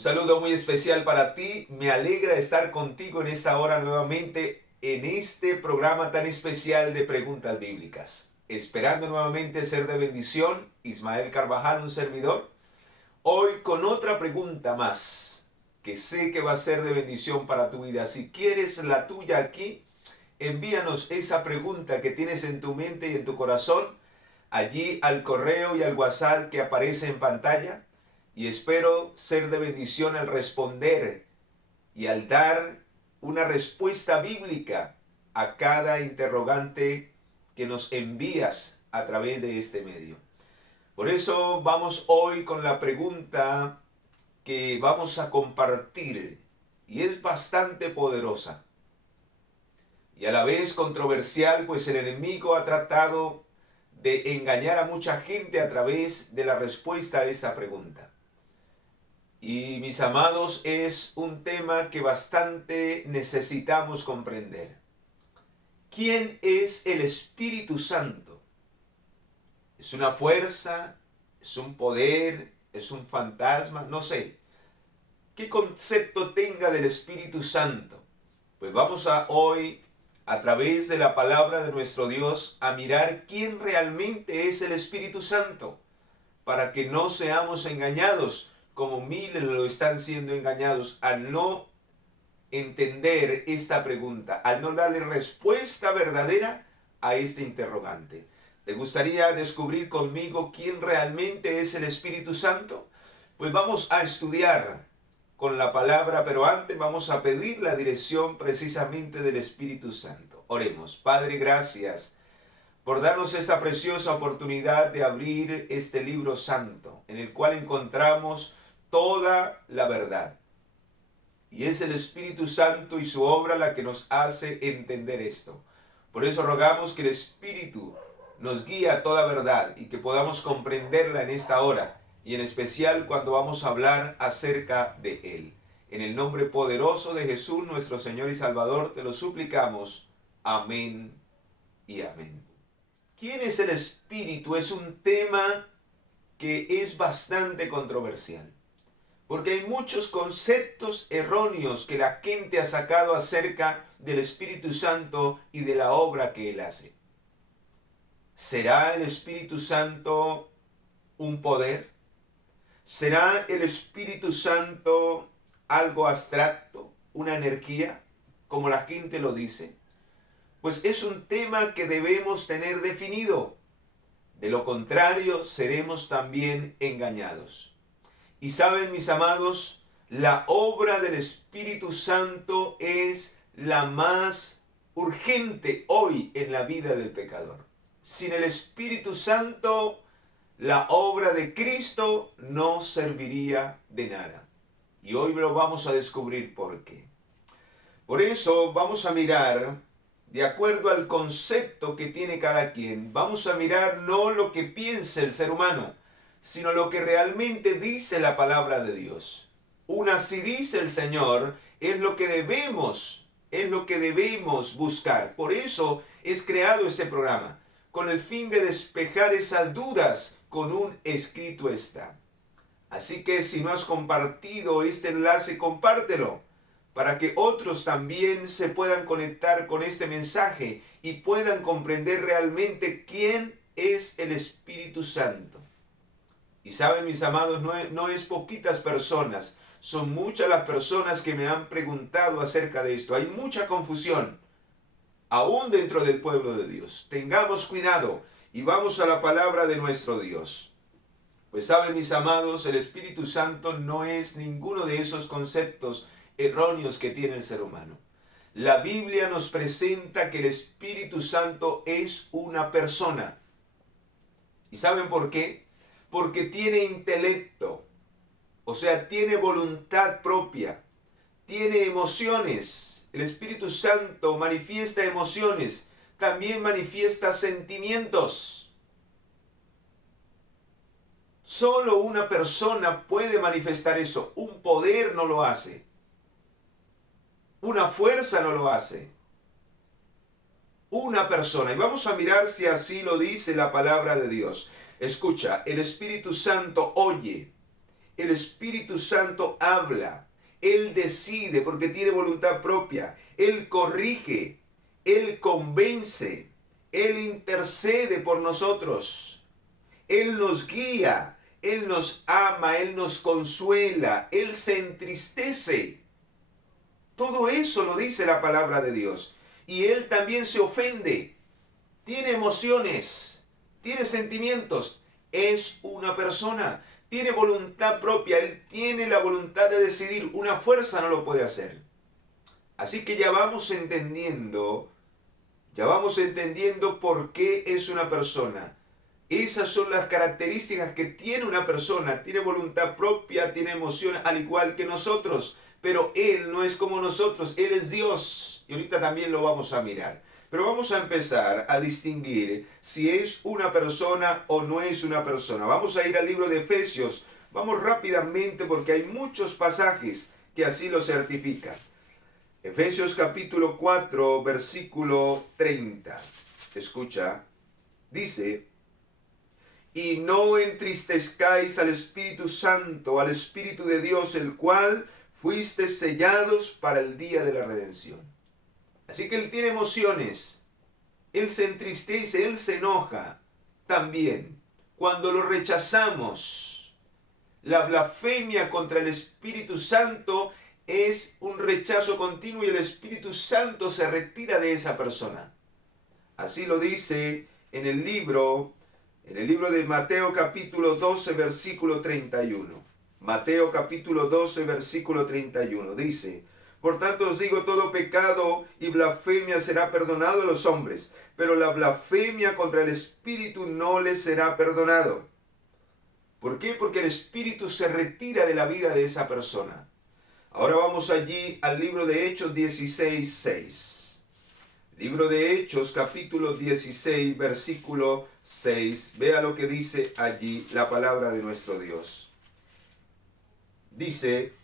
saludo muy especial para ti. Me alegra estar contigo en esta hora nuevamente en este programa tan especial de preguntas bíblicas. Esperando nuevamente ser de bendición, Ismael Carvajal, un servidor. Hoy con otra pregunta más que sé que va a ser de bendición para tu vida. Si quieres la tuya aquí, envíanos esa pregunta que tienes en tu mente y en tu corazón allí al correo y al WhatsApp que aparece en pantalla. Y espero ser de bendición al responder y al dar una respuesta bíblica a cada interrogante que nos envías a través de este medio. Por eso vamos hoy con la pregunta que vamos a compartir y es bastante poderosa y a la vez controversial, pues el enemigo ha tratado de engañar a mucha gente a través de la respuesta a esta pregunta. Y mis amados, es un tema que bastante necesitamos comprender. ¿Quién es el Espíritu Santo? ¿Es una fuerza? ¿Es un poder? ¿Es un fantasma? No sé. ¿Qué concepto tenga del Espíritu Santo? Pues vamos a hoy, a través de la palabra de nuestro Dios, a mirar quién realmente es el Espíritu Santo, para que no seamos engañados como miles lo están siendo engañados al no entender esta pregunta, al no darle respuesta verdadera a este interrogante. ¿Te gustaría descubrir conmigo quién realmente es el Espíritu Santo? Pues vamos a estudiar con la palabra, pero antes vamos a pedir la dirección precisamente del Espíritu Santo. Oremos. Padre, gracias por darnos esta preciosa oportunidad de abrir este libro santo, en el cual encontramos toda la verdad. Y es el Espíritu Santo y su obra la que nos hace entender esto. Por eso rogamos que el Espíritu nos guíe a toda verdad y que podamos comprenderla en esta hora, y en especial cuando vamos a hablar acerca de Él. En el nombre poderoso de Jesús, nuestro Señor y Salvador, te lo suplicamos. Amén y amén. ¿Quién es el Espíritu? Es un tema que es bastante controversial, porque hay muchos conceptos erróneos que la gente ha sacado acerca del Espíritu Santo y de la obra que Él hace. ¿Será el Espíritu Santo un poder? ¿Será el Espíritu Santo algo abstracto, una energía, como la gente lo dice? Pues es un tema que debemos tener definido. De lo contrario, seremos también engañados. Y saben, mis amados, la obra del Espíritu Santo es la más urgente hoy en la vida del pecador. Sin el Espíritu Santo, la obra de Cristo no serviría de nada. Y hoy lo vamos a descubrir por qué. Por eso vamos a mirar, de acuerdo al concepto que tiene cada quien, vamos a mirar no lo que piensa el ser humano, sino lo que realmente dice la palabra de Dios. Así dice el Señor, es lo que debemos buscar. Por eso es creado este programa, con el fin de despejar esas dudas con un escrito está. Así que si no has compartido este enlace, compártelo, para que otros también se puedan conectar con este mensaje y puedan comprender realmente quién es el Espíritu Santo. Y saben, mis amados, no es poquitas personas, son muchas las personas que me han preguntado acerca de esto. Hay mucha confusión, aún dentro del pueblo de Dios. Tengamos cuidado y vamos a la palabra de nuestro Dios. Pues saben, mis amados, el Espíritu Santo no es ninguno de esos conceptos erróneos que tiene el ser humano. La Biblia nos presenta que el Espíritu Santo es una persona. ¿Y saben por qué? Porque tiene intelecto, o sea, tiene voluntad propia, tiene emociones. El Espíritu Santo manifiesta emociones, también manifiesta sentimientos. Solo una persona puede manifestar eso. Un poder no lo hace. Una fuerza no lo hace. Una persona. Y vamos a mirar si así lo dice la palabra de Dios. Escucha, el Espíritu Santo oye. el Espíritu Santo habla, Él decide porque tiene voluntad propia, Él corrige, Él convence, Él intercede por nosotros, Él nos guía, Él nos ama, Él nos consuela, Él se entristece. Todo eso lo dice la palabra de Dios. Y Él también se ofende, tiene emociones, tiene sentimientos, es una persona, tiene voluntad propia, Él tiene la voluntad de decidir, una fuerza no lo puede hacer. Así que ya vamos entendiendo por qué es una persona. Esas son las características que tiene una persona, tiene voluntad propia, tiene emoción al igual que nosotros, pero Él no es como nosotros, Él es Dios. Y ahorita también lo vamos a mirar. Pero vamos a empezar a distinguir si es una persona o no es una persona. Vamos a ir al libro de Efesios. Vamos rápidamente porque hay muchos pasajes que así lo certifican. Efesios capítulo 4, versículo 30. Escucha, dice: y no entristezcáis al Espíritu Santo, al Espíritu de Dios, el cual fuisteis sellados para el día de la redención. Así que Él tiene emociones, Él se entristece, Él se enoja también. Cuando lo rechazamos, la blasfemia contra el Espíritu Santo es un rechazo continuo y el Espíritu Santo se retira de esa persona. Así lo dice en el libro de Mateo capítulo 12, versículo 31. Mateo capítulo 12, versículo 31. Dice: por tanto os digo, todo pecado y blasfemia será perdonado a los hombres, pero la blasfemia contra el Espíritu no les será perdonado. ¿Por qué? Porque el Espíritu se retira de la vida de esa persona. Ahora vamos allí al libro de Hechos 16, 6. Libro de Hechos, capítulo 16, versículo 6. Vea lo que dice allí la palabra de nuestro Dios. Dice: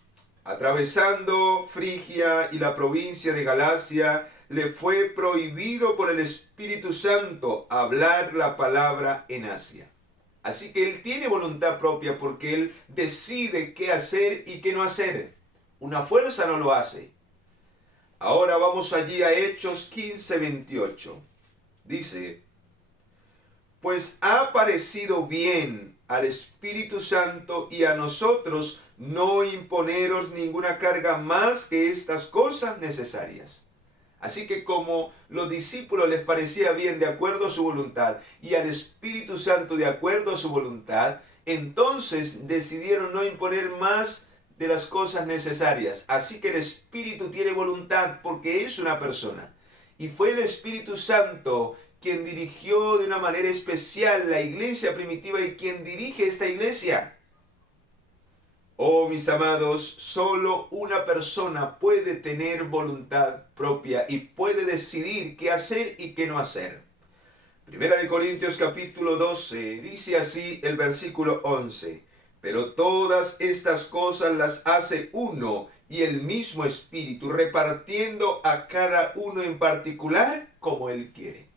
atravesando Frigia y la provincia de Galacia, le fue prohibido por el Espíritu Santo hablar la palabra en Asia. Así que Él tiene voluntad propia porque Él decide qué hacer y qué no hacer. Una fuerza no lo hace. Ahora vamos allí a Hechos 15, 28. Dice: pues ha parecido bien al Espíritu Santo y a nosotros no imponeros ninguna carga más que estas cosas necesarias. Así que como los discípulos les parecía bien de acuerdo a su voluntad y al Espíritu Santo de acuerdo a su voluntad, entonces decidieron no imponer más de las cosas necesarias. Así que el Espíritu tiene voluntad porque es una persona. Y fue el Espíritu Santo quien dirigió de una manera especial la iglesia primitiva y quien dirige esta iglesia. Oh, mis amados, solo una persona puede tener voluntad propia y puede decidir qué hacer y qué no hacer. Primera de Corintios capítulo 12, dice así el versículo 11. Pero todas estas cosas las hace uno y el mismo Espíritu, repartiendo a cada uno en particular como Él quiere.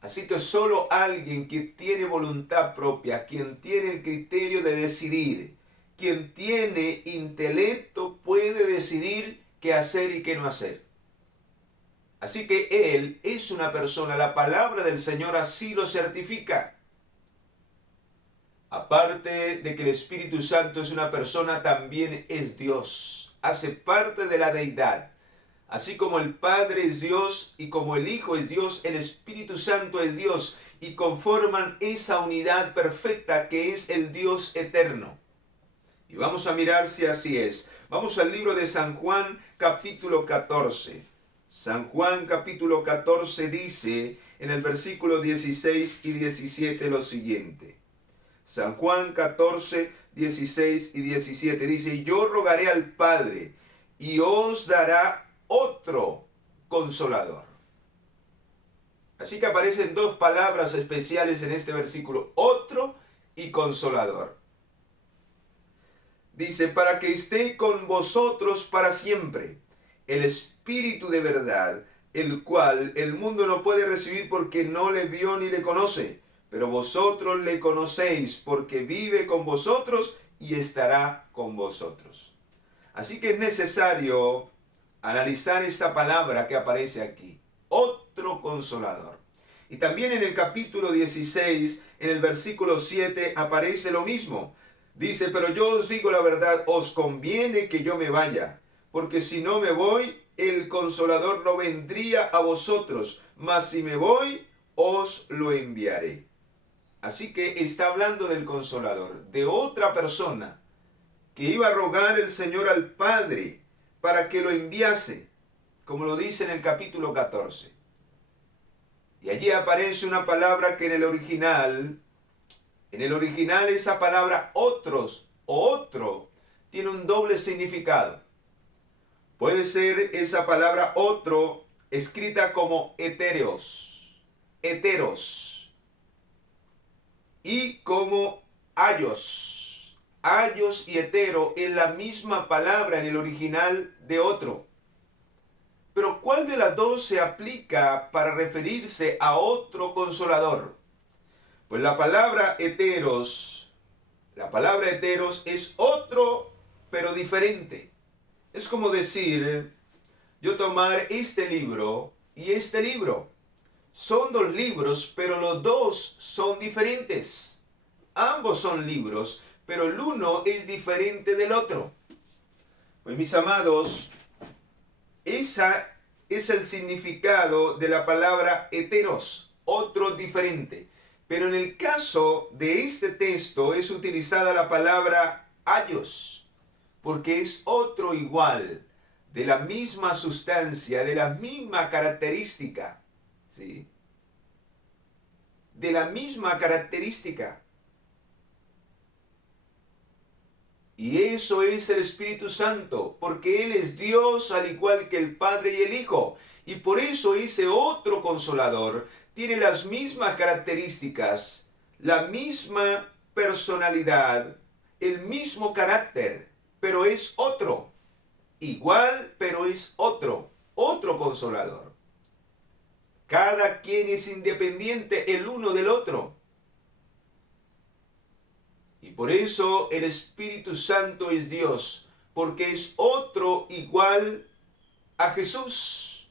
Así que solo alguien que tiene voluntad propia, quien tiene el criterio de decidir, quien tiene intelecto puede decidir qué hacer y qué no hacer. Así que Él es una persona, la palabra del Señor así lo certifica. Aparte de que el Espíritu Santo es una persona, también es Dios, hace parte de la deidad. Así como el Padre es Dios y como el Hijo es Dios, el Espíritu Santo es Dios y conforman esa unidad perfecta que es el Dios eterno. Y vamos a mirar si así es. Vamos al libro de San Juan capítulo 14. San Juan capítulo 14 dice en el versículo 16 y 17 lo siguiente. San Juan 14, 16 y 17 dice: yo rogaré al Padre y os dará otro consolador. Así que aparecen dos palabras especiales en este versículo: otro y consolador. Dice: para que esté con vosotros para siempre, el Espíritu de verdad, el cual el mundo no puede recibir porque no le vio ni le conoce, pero vosotros le conocéis porque vive con vosotros y estará con vosotros. Así que es necesario analizar esta palabra que aparece aquí. Otro consolador. Y también en el capítulo 16, en el versículo 7, aparece lo mismo. Dice, pero yo os digo la verdad, os conviene que yo me vaya, porque si no me voy, el consolador no vendría a vosotros, mas si me voy, os lo enviaré. Así que está hablando del consolador, de otra persona que iba a rogar el Señor al Padre para que lo enviase, como lo dice en el capítulo 14. Y allí aparece una palabra que en el original esa palabra otros o otro tiene un doble significado. Puede ser esa palabra otro escrita como heteros, y como ayos. Ayos y hetero es la misma palabra en el original de otro. Pero ¿cuál de las dos se aplica para referirse a otro consolador? Pues la palabra heteros es otro, pero diferente. Es como decir, yo tomar este libro y este libro. Son dos libros, pero los dos son diferentes. Ambos son libros, pero el uno es diferente del otro. Pues mis amados, esa es el significado de la palabra heteros, otro diferente. Pero en el caso de este texto es utilizada la palabra ayos, porque es otro igual, de la misma sustancia, de la misma característica, ¿sí? De la misma característica. Y eso es el Espíritu Santo, porque Él es Dios al igual que el Padre y el Hijo. Y por eso ese otro consolador tiene las mismas características, la misma personalidad, el mismo carácter, pero es otro. Igual, pero es otro consolador. Cada quien es independiente el uno del otro. Y por eso el Espíritu Santo es Dios, porque es otro igual a Jesús.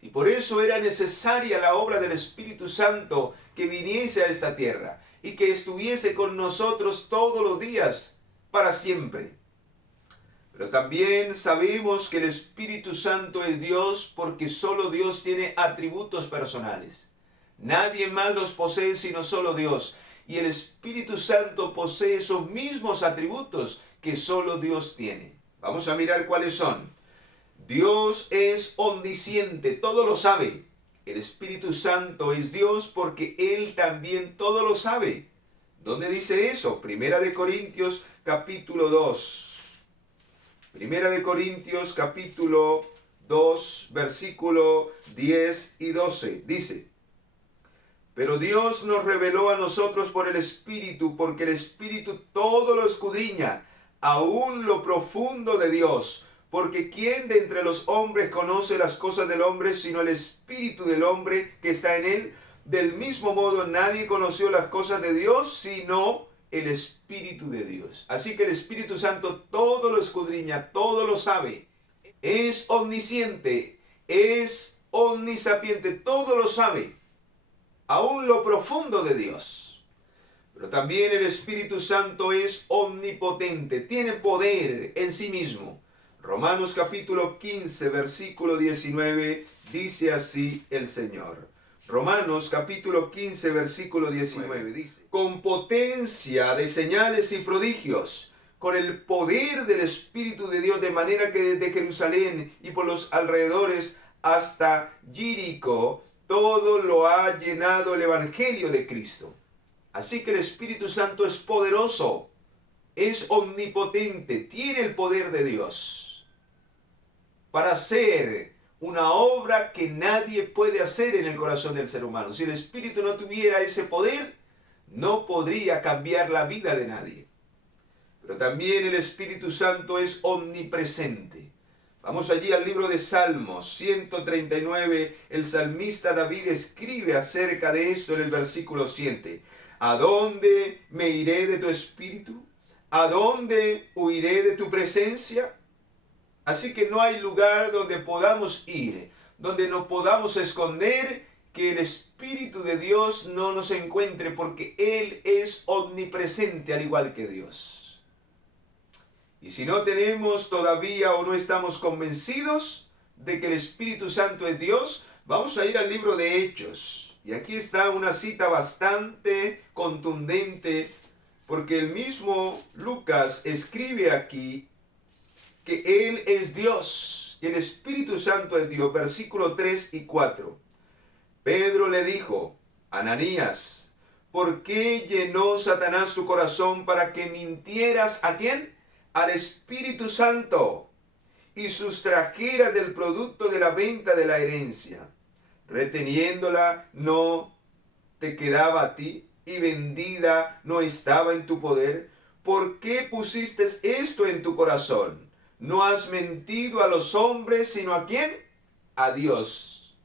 Y por eso era necesaria la obra del Espíritu Santo que viniese a esta tierra y que estuviese con nosotros todos los días para siempre. Pero también sabemos que el Espíritu Santo es Dios porque solo Dios tiene atributos personales. Nadie más los posee sino solo Dios. Y el Espíritu Santo posee esos mismos atributos que solo Dios tiene. Vamos a mirar cuáles son. Dios es omnisciente, todo lo sabe. El Espíritu Santo es Dios porque Él también todo lo sabe. ¿Dónde dice eso? Primera de Corintios capítulo 2. Primera de Corintios capítulo 2, versículo 10 y 12. Dice, pero Dios nos reveló a nosotros por el Espíritu, porque el Espíritu todo lo escudriña, aún lo profundo de Dios. Porque ¿quién de entre los hombres conoce las cosas del hombre, sino el Espíritu del hombre que está en él? Del mismo modo, nadie conoció las cosas de Dios, sino el Espíritu de Dios. Así que el Espíritu Santo todo lo escudriña, todo lo sabe. Es omnisciente, es omnisapiente, todo lo sabe. Aún lo profundo de Dios. Pero también el Espíritu Santo es omnipotente, tiene poder en sí mismo. Romanos capítulo 15, versículo 19, dice así el Señor. Romanos capítulo 15, versículo 19, dice, con potencia de señales y prodigios, con el poder del Espíritu de Dios, de manera que desde Jerusalén y por los alrededores hasta Jericó, todo lo ha llenado el Evangelio de Cristo. Así que el Espíritu Santo es poderoso, es omnipotente, tiene el poder de Dios para hacer una obra que nadie puede hacer en el corazón del ser humano. Si el Espíritu no tuviera ese poder, no podría cambiar la vida de nadie. Pero también el Espíritu Santo es omnipresente. Vamos allí al libro de Salmos 139. El salmista David escribe acerca de esto en el versículo 7. ¿A dónde me iré de tu espíritu? ¿A dónde huiré de tu presencia? Así que no hay lugar donde podamos ir, donde nos podamos esconder, que el Espíritu de Dios no nos encuentre, porque Él es omnipresente al igual que Dios. Y si no tenemos todavía o no estamos convencidos de que el Espíritu Santo es Dios, vamos a ir al libro de Hechos. Y aquí está una cita bastante contundente, porque el mismo Lucas escribe aquí que Él es Dios, y el Espíritu Santo es Dios. Versículo 3 y 4. Pedro le dijo: Ananías, ¿por qué llenó Satanás tu corazón para que mintieras a quién? Al Espíritu Santo, y sustrajeras del producto de la venta de la herencia, reteniéndola no te quedaba a ti, y vendida no estaba en tu poder. ¿Por qué pusiste esto en tu corazón? No has mentido a los hombres, sino ¿a quién? A Dios.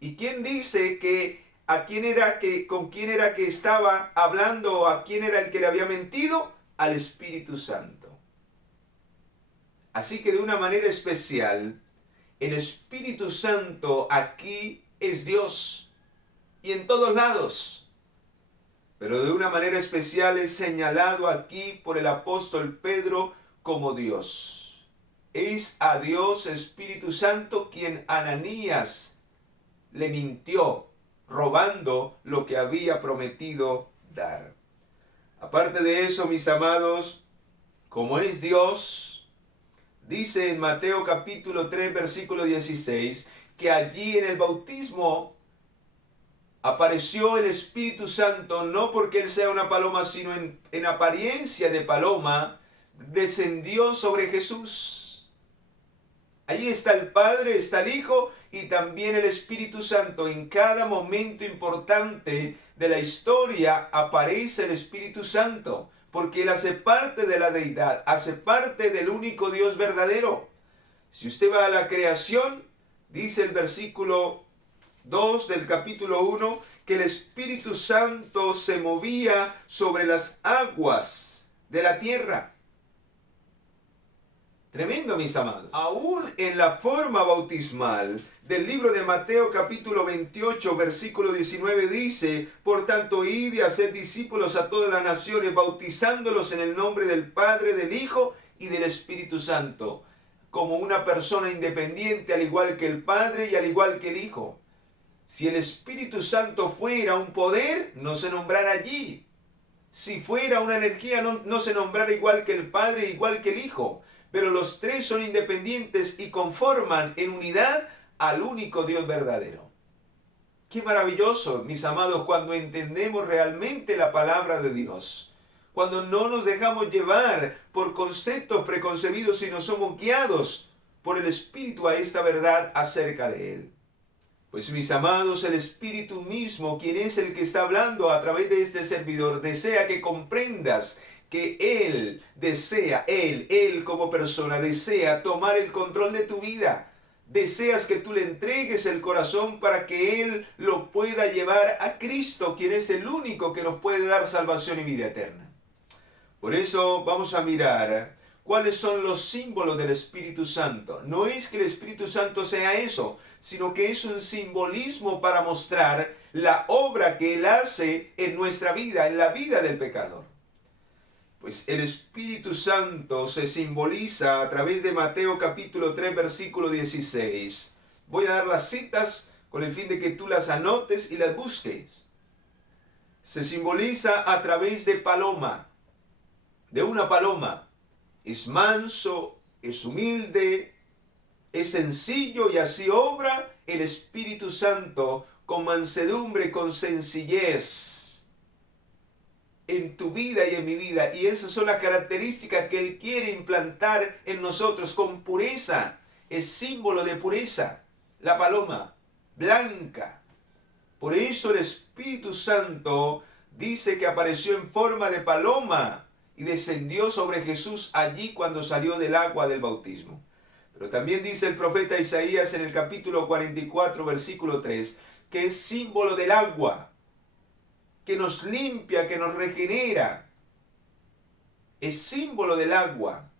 ¿Y quién dice que a quién era que, con quién era que estaba hablando, o a quién era el que le había mentido? Al Espíritu Santo. Así que de una manera especial, el Espíritu Santo aquí es Dios, y en todos lados. Pero de una manera especial es señalado aquí por el apóstol Pedro como Dios. Es a Dios Espíritu Santo quien Ananías le mintió, robando lo que había prometido dar. Aparte de eso, mis amados, como es Dios, dice en Mateo capítulo 3, versículo 16, que allí en el bautismo apareció el Espíritu Santo, no porque Él sea una paloma, sino en apariencia de paloma, descendió sobre Jesús. Allí está el Padre, está el Hijo y también el Espíritu Santo. En cada momento importante de la historia aparece el Espíritu Santo, porque Él hace parte de la deidad, hace parte del único Dios verdadero. Si usted va a la creación, dice el versículo 2 del capítulo 1, que el Espíritu Santo se movía sobre las aguas de la tierra. Tremendo, mis amados. Aún en la forma bautismal del libro de Mateo capítulo 28, versículo 19 dice: por tanto, id y haced discípulos a todas las naciones, bautizándolos en el nombre del Padre, del Hijo y del Espíritu Santo, como una persona independiente, al igual que el Padre y al igual que el Hijo. Si el Espíritu Santo fuera un poder, no se nombrara allí. Si fuera una energía, no se nombrara igual que el Padre, igual que el Hijo. Pero los tres son independientes y conforman en unidad al único Dios verdadero. Qué maravilloso, mis amados, cuando entendemos realmente la palabra de Dios. Cuando no nos dejamos llevar por conceptos preconcebidos, sino somos guiados por el Espíritu a esta verdad acerca de Él. Pues, mis amados, el Espíritu mismo, quien es el que está hablando a través de este servidor, desea que comprendas que Él desea, Él como persona, desea tomar el control de tu vida. Deseas que tú le entregues el corazón para que Él lo pueda llevar a Cristo, quien es el único que nos puede dar salvación y vida eterna. Por eso vamos a mirar cuáles son los símbolos del Espíritu Santo. No es que el Espíritu Santo sea eso, sino que es un simbolismo para mostrar la obra que Él hace en nuestra vida, en la vida del pecador. Pues el Espíritu Santo se simboliza a través de Mateo capítulo 3, versículo 16. Voy a dar las citas con el fin de que tú las anotes y las busques. Se simboliza a través de paloma, de una paloma. Es manso, es humilde, es sencillo, y así obra el Espíritu Santo con mansedumbre, con sencillez en tu vida y en mi vida. Y esas son las características que Él quiere implantar en nosotros, con pureza. Es símbolo de pureza, la paloma blanca. Por eso el Espíritu Santo dice que apareció en forma de paloma y descendió sobre Jesús allí cuando salió del agua del bautismo. Pero también dice el profeta Isaías en el capítulo 44, versículo 3, que es símbolo del agua, que nos limpia, que nos regenera. es símbolo del agua.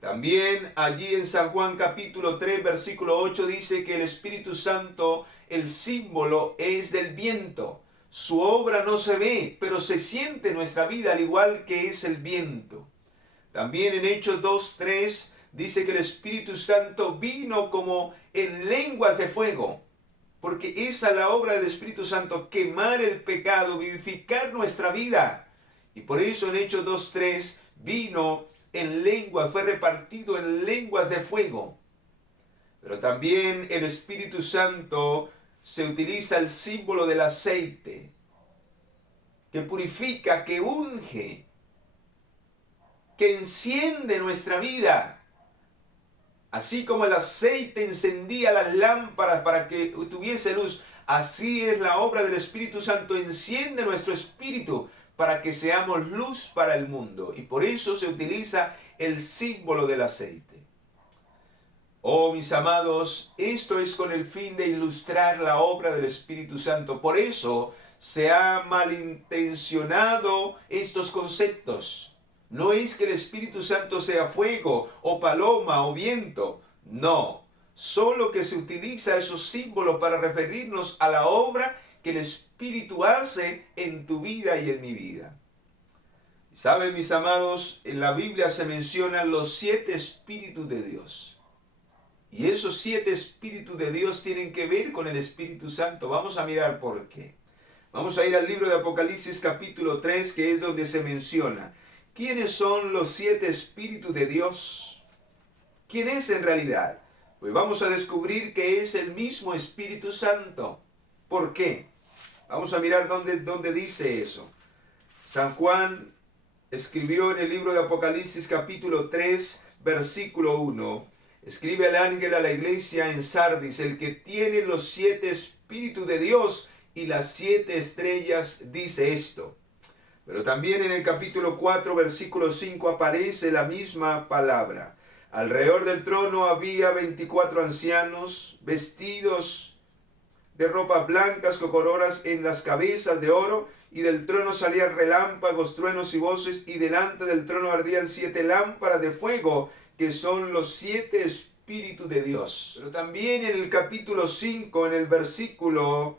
También allí en San Juan capítulo 3, versículo 8 dice que el Espíritu Santo, el símbolo es del viento. Su obra no se ve, pero se siente en nuestra vida al igual que es el viento. También en Hechos 2, 3 dice que el Espíritu Santo vino como en lenguas de fuego. Porque esa es la obra del Espíritu Santo, quemar el pecado, vivificar nuestra vida. Y por eso en Hechos 2, 3 vino en lengua, fue repartido en lenguas de fuego. Pero también el Espíritu Santo se utiliza el símbolo del aceite, que purifica, que unge, que enciende nuestra vida. Así como el aceite encendía las lámparas para que tuviese luz, así es la obra del Espíritu Santo, enciende nuestro espíritu para que seamos luz para el mundo. Y por eso se utiliza el símbolo del aceite. Oh, mis amados, esto es con el fin de ilustrar la obra del Espíritu Santo. Por eso se ha malintencionado estos conceptos. No es que el Espíritu Santo sea fuego, o paloma, o viento. No, solo que se utiliza esos símbolos para referirnos a la obra que el Espíritu hace en tu vida y en mi vida. ¿Saben, mis amados? En la Biblia se mencionan los 7 espíritus de Dios. Y esos 7 espíritus de Dios tienen que ver con el Espíritu Santo. Vamos a mirar por qué. Vamos a ir al libro de Apocalipsis capítulo 3, que es donde se menciona. ¿Quiénes son los 7 espíritus de Dios? ¿Quién es en realidad? Pues vamos a descubrir que es el mismo Espíritu Santo. ¿Por qué? Vamos a mirar dónde dice eso. San Juan escribió en el libro de Apocalipsis capítulo 3, versículo 1. Escribe al ángel a la iglesia en Sardis, el que tiene los 7 espíritus de Dios y las 7 estrellas, dice esto. Pero también en el capítulo 4, versículo 5 aparece la misma palabra. Alrededor del trono había 24 ancianos vestidos de ropas blancas con coronas en las cabezas de oro, y del trono salían relámpagos, truenos y voces, y delante del trono ardían 7 lámparas de fuego, que son los 7 espíritus de Dios. Pero también en el capítulo 5, en el versículo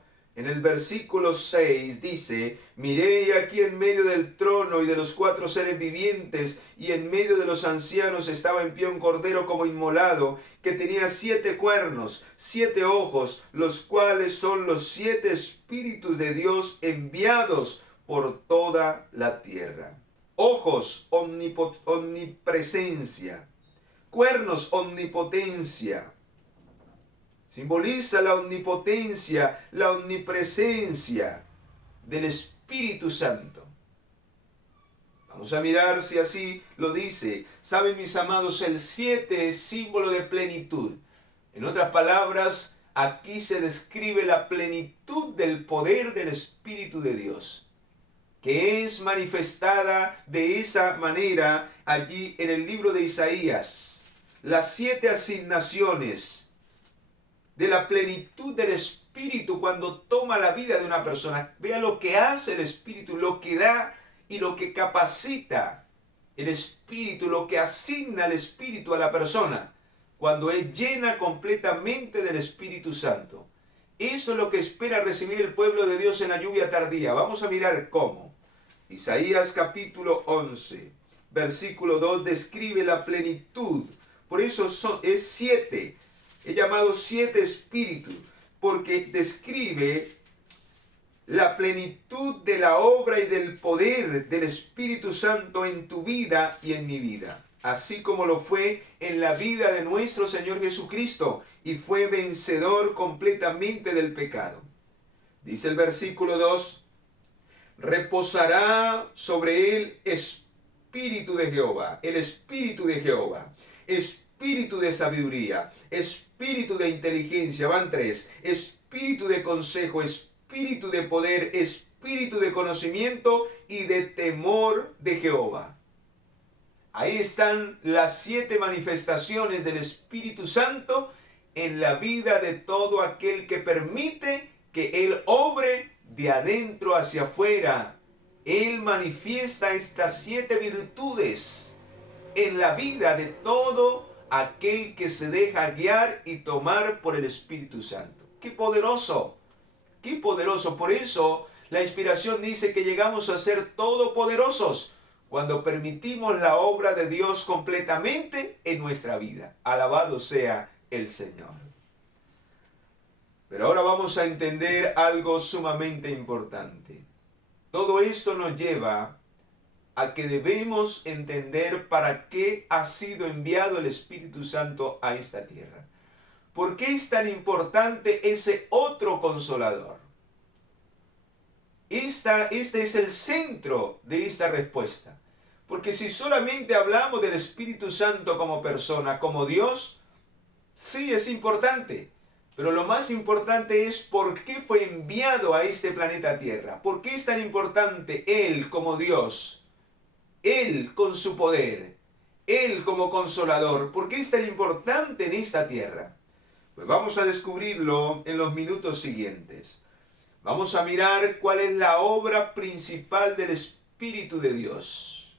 6 dice: miré y aquí en medio del trono y de los 4 seres vivientes y en medio de los ancianos estaba en pie un cordero como inmolado, que tenía 7 cuernos, 7 ojos, los cuales son los 7 espíritus de Dios enviados por toda la tierra. Ojos, omnipresencia. Cuernos, omnipotencia. Simboliza la omnipotencia, la omnipresencia del Espíritu Santo. Vamos a mirar si así lo dice. Saben, mis amados, el 7 es símbolo de plenitud. En otras palabras, aquí se describe la plenitud del poder del Espíritu de Dios, que es manifestada de esa manera allí en el libro de Isaías. Las 7 asignaciones de la plenitud del Espíritu cuando toma la vida de una persona. Vea lo que hace el Espíritu, lo que da y lo que capacita el Espíritu, lo que asigna el Espíritu a la persona cuando es llena completamente del Espíritu Santo. Eso es lo que espera recibir el pueblo de Dios en la lluvia tardía. Vamos a mirar cómo. Isaías capítulo 11, versículo 2 describe la plenitud. Por eso es 7. He llamado 7 espíritus, porque describe la plenitud de la obra y del poder del Espíritu Santo en tu vida y en mi vida, así como lo fue en la vida de nuestro Señor Jesucristo, y fue vencedor completamente del pecado. Dice el versículo 2, reposará sobre él Espíritu de Jehová, el Espíritu de Jehová, Espíritu de sabiduría, Espíritu de inteligencia, van 3, Espíritu de consejo, Espíritu de poder, Espíritu de conocimiento y de temor de Jehová. Ahí están las 7 manifestaciones del Espíritu Santo en la vida de todo aquel que permite que Él obre de adentro hacia afuera Él manifiesta estas 7 virtudes en la vida de todo aquel que se deja guiar y tomar por el Espíritu Santo. ¡Qué poderoso! ¡Qué poderoso! Por eso la inspiración dice que llegamos a ser todopoderosos cuando permitimos la obra de Dios completamente en nuestra vida. Alabado sea el Señor. Pero ahora vamos a entender algo sumamente importante. Todo esto nos lleva a que debemos entender para qué ha sido enviado el Espíritu Santo a esta tierra. ¿Por qué es tan importante ese otro consolador? Este es el centro de esta respuesta. Porque si solamente hablamos del Espíritu Santo como persona, como Dios, sí es importante. Pero lo más importante es por qué fue enviado a este planeta Tierra. ¿Por qué es tan importante Él como Dios? Él con su poder. Él como consolador. ¿Por qué es tan importante en esta tierra? Pues vamos a descubrirlo en los minutos siguientes. Vamos a mirar cuál es la obra principal del Espíritu de Dios.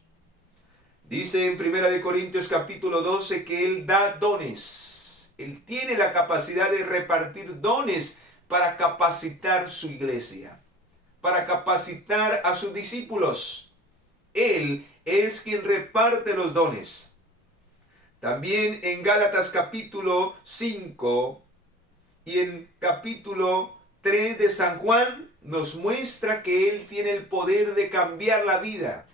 Dice en 1 Corintios capítulo 12 que Él da dones. Él tiene la capacidad de repartir dones para capacitar su iglesia, para capacitar a sus discípulos. Él es quien reparte los dones. También en Gálatas capítulo 5 y en capítulo 3 de San Juan nos muestra que Él tiene el poder de cambiar la vida,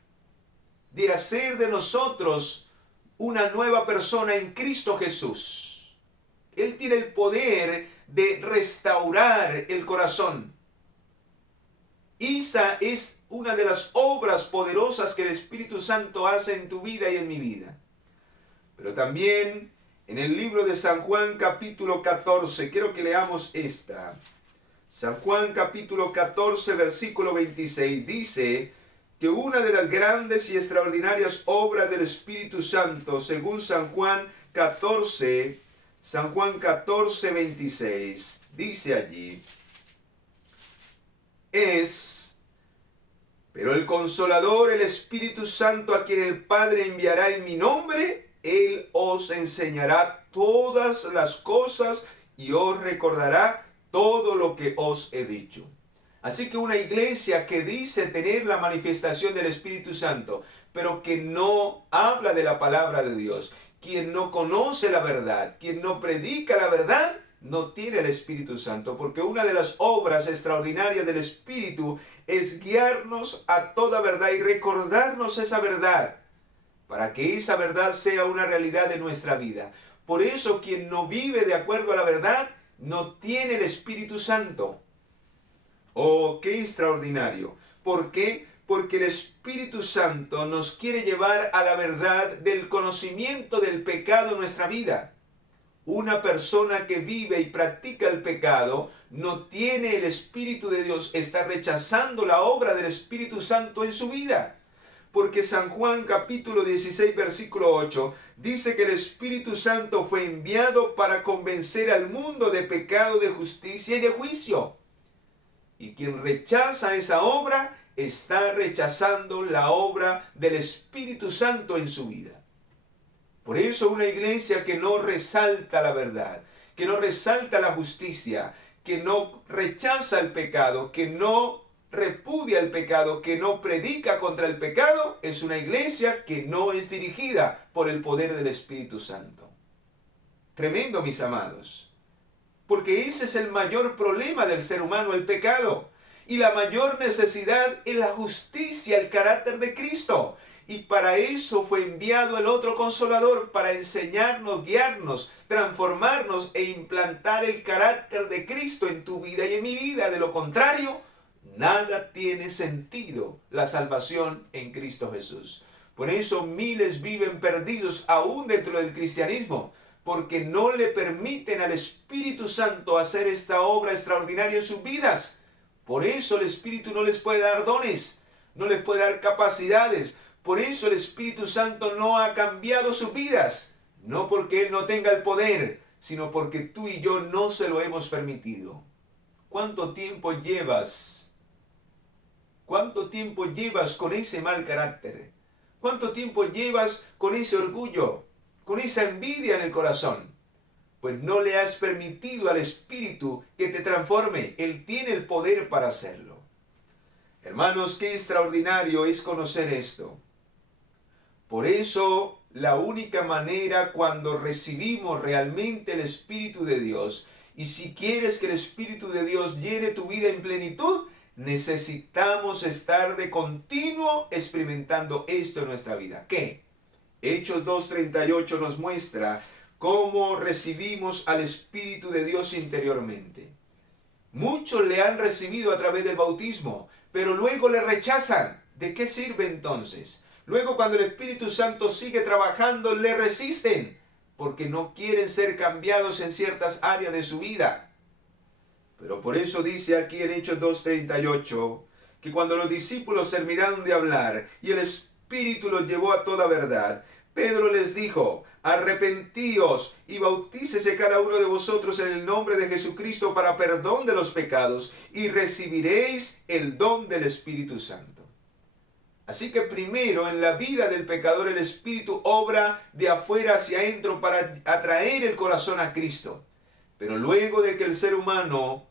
de hacer de nosotros una nueva persona en Cristo Jesús. Él tiene el poder de restaurar el corazón. Esa es una de las obras poderosas que el Espíritu Santo hace en tu vida y en mi vida. Pero también en el libro de San Juan capítulo 14, quiero que leamos esta. San Juan capítulo 14 versículo 26 dice que una de las grandes y extraordinarias obras del Espíritu Santo, según San Juan 14, 26, dice allí, pero el Consolador, el Espíritu Santo, a quien el Padre enviará en mi nombre, Él os enseñará todas las cosas y os recordará todo lo que os he dicho. Así que una iglesia que dice tener la manifestación del Espíritu Santo, pero que no habla de la palabra de Dios, quien no conoce la verdad, quien no predica la verdad, no tiene el Espíritu Santo, porque una de las obras extraordinarias del Espíritu es guiarnos a toda verdad y recordarnos esa verdad, para que esa verdad sea una realidad de nuestra vida. Por eso quien no vive de acuerdo a la verdad, no tiene el Espíritu Santo. ¡Oh, qué extraordinario! ¿Por qué? Porque el Espíritu Santo nos quiere llevar a la verdad del conocimiento del pecado en nuestra vida. Una persona que vive y practica el pecado no tiene el Espíritu de Dios, está rechazando la obra del Espíritu Santo en su vida. Porque San Juan capítulo 16 versículo 8 dice que el Espíritu Santo fue enviado para convencer al mundo de pecado, de justicia y de juicio. Y quien rechaza esa obra está rechazando la obra del Espíritu Santo en su vida. Por eso una iglesia que no resalta la verdad, que no resalta la justicia, que no rechaza el pecado, que no repudia el pecado, que no predica contra el pecado, es una iglesia que no es dirigida por el poder del Espíritu Santo. Tremendo, mis amados. Porque ese es el mayor problema del ser humano, el pecado. Y la mayor necesidad es la justicia, el carácter de Cristo. Y para eso fue enviado el otro Consolador, para enseñarnos, guiarnos, transformarnos e implantar el carácter de Cristo en tu vida y en mi vida. De lo contrario, nada tiene sentido la salvación en Cristo Jesús. Por eso miles viven perdidos aún dentro del cristianismo, porque no le permiten al Espíritu Santo hacer esta obra extraordinaria en sus vidas. Por eso el Espíritu no les puede dar dones, no les puede dar capacidades. Por eso el Espíritu Santo no ha cambiado sus vidas. No porque Él no tenga el poder, sino porque tú y yo no se lo hemos permitido. ¿Cuánto tiempo llevas ¿Cuánto tiempo llevas con ese mal carácter? ¿Cuánto tiempo llevas con ese orgullo, con esa envidia en el corazón? Pues no le has permitido al Espíritu que te transforme. Él tiene el poder para hacerlo. Hermanos, qué extraordinario es conocer esto. Por eso, la única manera cuando recibimos realmente el Espíritu de Dios, y si quieres que el Espíritu de Dios llene tu vida en plenitud, necesitamos estar de continuo experimentando esto en nuestra vida. ¿Qué? Hechos 2:38 nos muestra cómo recibimos al Espíritu de Dios interiormente. Muchos le han recibido a través del bautismo, pero luego le rechazan. ¿De qué sirve entonces? Luego, cuando el Espíritu Santo sigue trabajando, le resisten, porque no quieren ser cambiados en ciertas áreas de su vida. Pero por eso dice aquí en Hechos 2:38, que cuando los discípulos terminaron de hablar y el Espíritu los llevó a toda verdad, Pedro les dijo: arrepentíos y bautícese cada uno de vosotros en el nombre de Jesucristo para perdón de los pecados, y recibiréis el don del Espíritu Santo. Así que primero en la vida del pecador el Espíritu obra de afuera hacia adentro para atraer el corazón a Cristo. Pero luego de que el ser humano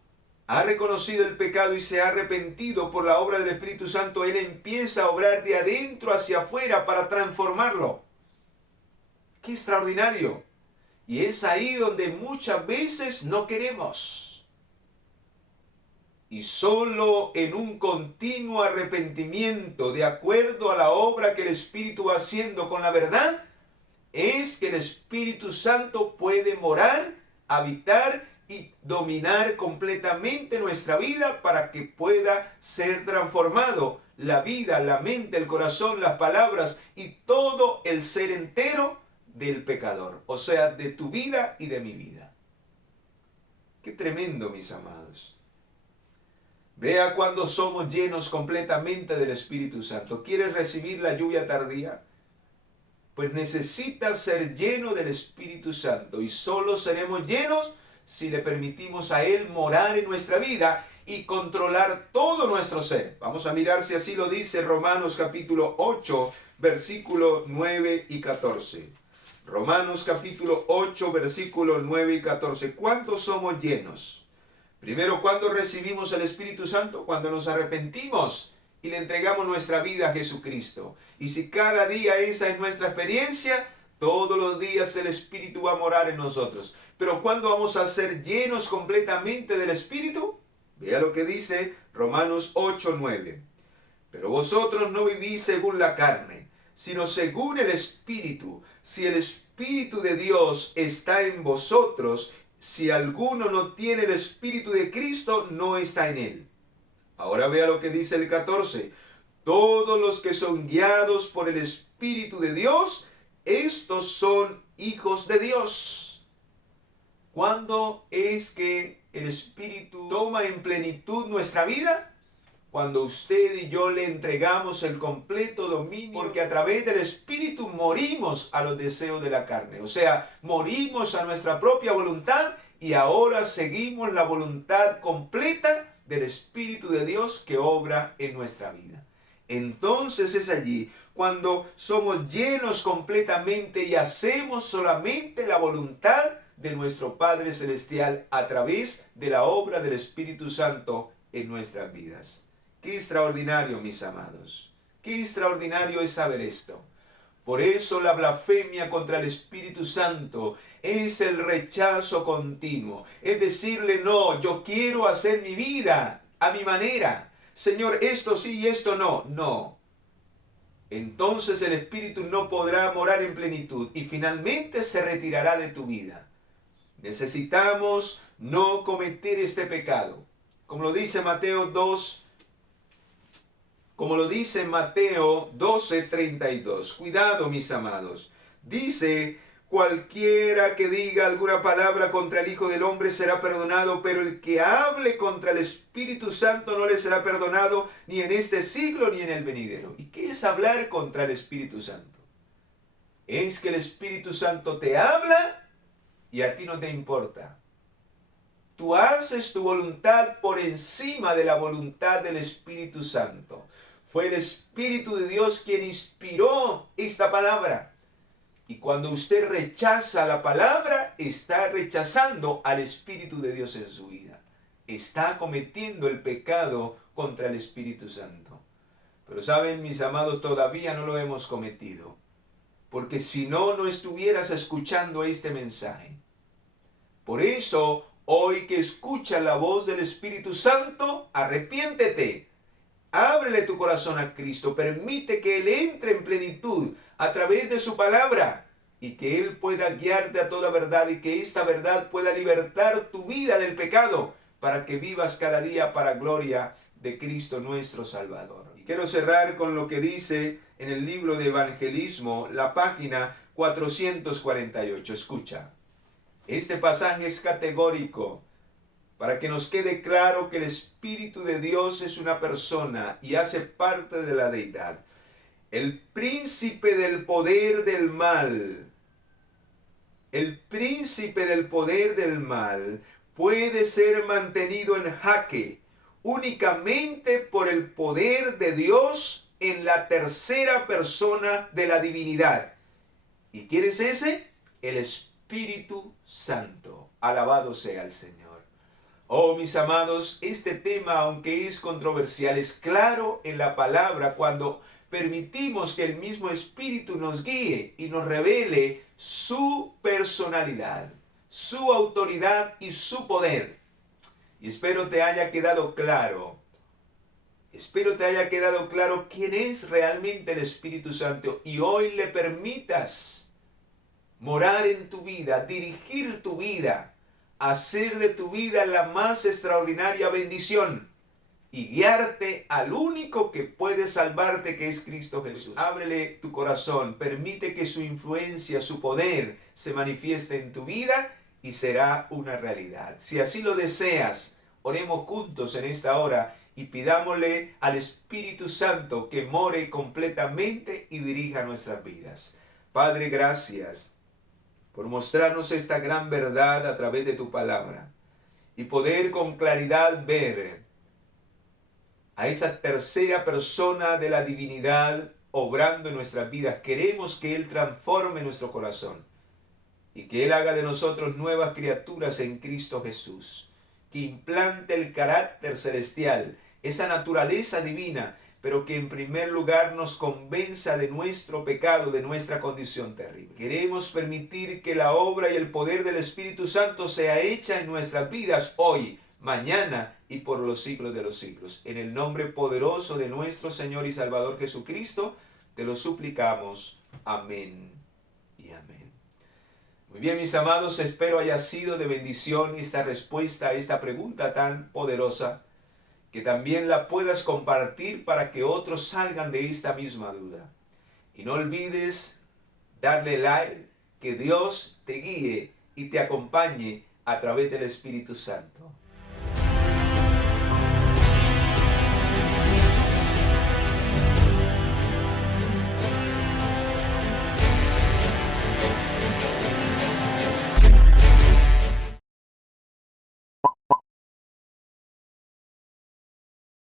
ha reconocido el pecado y se ha arrepentido por la obra del Espíritu Santo, Él empieza a obrar de adentro hacia afuera para transformarlo. ¡Qué extraordinario! Y es ahí donde muchas veces no queremos. Y solo en un continuo arrepentimiento de acuerdo a la obra que el Espíritu va haciendo con la verdad, es que el Espíritu Santo puede morar, habitar y dominar completamente nuestra vida para que pueda ser transformado la vida, la mente, el corazón, las palabras y todo el ser entero del pecador, o sea, de tu vida y de mi vida. Qué tremendo, mis amados. Vea cuando somos llenos completamente del Espíritu Santo. ¿Quieres recibir la lluvia tardía? Pues necesitas ser lleno del Espíritu Santo, y solo seremos llenos si le permitimos a Él morar en nuestra vida y controlar todo nuestro ser. Vamos a mirar si así lo dice Romanos capítulo 8, versículo 9 y 14. Romanos capítulo 8, versículos 9 y 14. ¿Cuántos somos llenos? Primero, ¿cuándo recibimos el Espíritu Santo? Cuando nos arrepentimos y le entregamos nuestra vida a Jesucristo. Y si cada día esa es nuestra experiencia, todos los días el Espíritu va a morar en nosotros. Pero ¿cuándo vamos a ser llenos completamente del Espíritu? Vea lo que dice Romanos 8, 9. Pero vosotros no vivís según la carne, sino según el Espíritu. Si el Espíritu de Dios está en vosotros, si alguno no tiene el Espíritu de Cristo, no está en él. Ahora vea lo que dice el 14. Todos los que son guiados por el Espíritu de Dios, estos son hijos de Dios. ¿Cuándo es que el Espíritu toma en plenitud nuestra vida? Cuando usted y yo le entregamos el completo dominio, porque a través del Espíritu morimos a los deseos de la carne. O sea, morimos a nuestra propia voluntad y ahora seguimos la voluntad completa del Espíritu de Dios que obra en nuestra vida. Entonces es allí cuando somos llenos completamente y hacemos solamente la voluntad de nuestro Padre Celestial a través de la obra del Espíritu Santo en nuestras vidas. Qué extraordinario, mis amados. Qué extraordinario es saber esto. Por eso la blasfemia contra el Espíritu Santo es el rechazo continuo. Es decirle, no, yo quiero hacer mi vida a mi manera. Señor, esto sí y esto no. No. Entonces el Espíritu no podrá morar en plenitud y finalmente se retirará de tu vida. Necesitamos no cometer este pecado. Como lo dice Mateo 12:32. Cuidado, mis amados. Dice, cualquiera que diga alguna palabra contra el Hijo del Hombre será perdonado, pero el que hable contra el Espíritu Santo no le será perdonado ni en este siglo ni en el venidero. ¿Y qué es hablar contra el Espíritu Santo? Es que el Espíritu Santo te habla y a ti no te importa. Tú haces tu voluntad por encima de la voluntad del Espíritu Santo. Fue el Espíritu de Dios quien inspiró esta palabra. Y cuando usted rechaza la palabra, está rechazando al Espíritu de Dios en su vida. Está cometiendo el pecado contra el Espíritu Santo. Pero saben, mis amados, todavía no lo hemos cometido. Porque si no, no estuvieras escuchando este mensaje. Por eso, hoy que escuchas la voz del Espíritu Santo, arrepiéntete. Ábrele tu corazón a Cristo. Permite que Él entre en plenitud a través de su palabra. Y que Él pueda guiarte a toda verdad y que esta verdad pueda libertar tu vida del pecado para que vivas cada día para gloria de Cristo nuestro Salvador. Y quiero cerrar con lo que dice en el libro de Evangelismo, la página 448. Escucha, este pasaje es categórico para que nos quede claro que el Espíritu de Dios es una persona y hace parte de la deidad. El príncipe del poder del mal, el príncipe del poder del mal puede ser mantenido en jaque únicamente por el poder de Dios en la tercera persona de la divinidad. ¿Y quién es ese? El Espíritu Santo. Alabado sea el Señor. Oh, mis amados, este tema, aunque es controversial, es claro en la palabra cuando permitimos que el mismo Espíritu nos guíe y nos revele su personalidad, su autoridad y su poder. Y espero te haya quedado claro. Espero te haya quedado claro quién es realmente el Espíritu Santo y hoy le permitas morar en tu vida, dirigir tu vida, hacer de tu vida la más extraordinaria bendición y guiarte al único que puede salvarte, que es Cristo Jesús. Ábrele tu corazón, permite que su influencia, su poder se manifieste en tu vida y será una realidad. Si así lo deseas, oremos juntos en esta hora y pidámosle al Espíritu Santo que more completamente y dirija nuestras vidas. Padre, gracias por mostrarnos esta gran verdad a través de tu palabra y poder con claridad ver a esa tercera persona de la divinidad obrando en nuestras vidas. Queremos que Él transforme nuestro corazón y que Él haga de nosotros nuevas criaturas en Cristo Jesús, que implante el carácter celestial, esa naturaleza divina, pero que en primer lugar nos convenza de nuestro pecado, de nuestra condición terrible. Queremos permitir que la obra y el poder del Espíritu Santo sea hecha en nuestras vidas hoy, mañana y por los siglos de los siglos. En el nombre poderoso de nuestro Señor y Salvador Jesucristo, te lo suplicamos. Amén y amén. Muy bien, mis amados, espero haya sido de bendición esta respuesta a esta pregunta tan poderosa, que también la puedas compartir para que otros salgan de esta misma duda. Y no olvides darle like, que Dios te guíe y te acompañe a través del Espíritu Santo.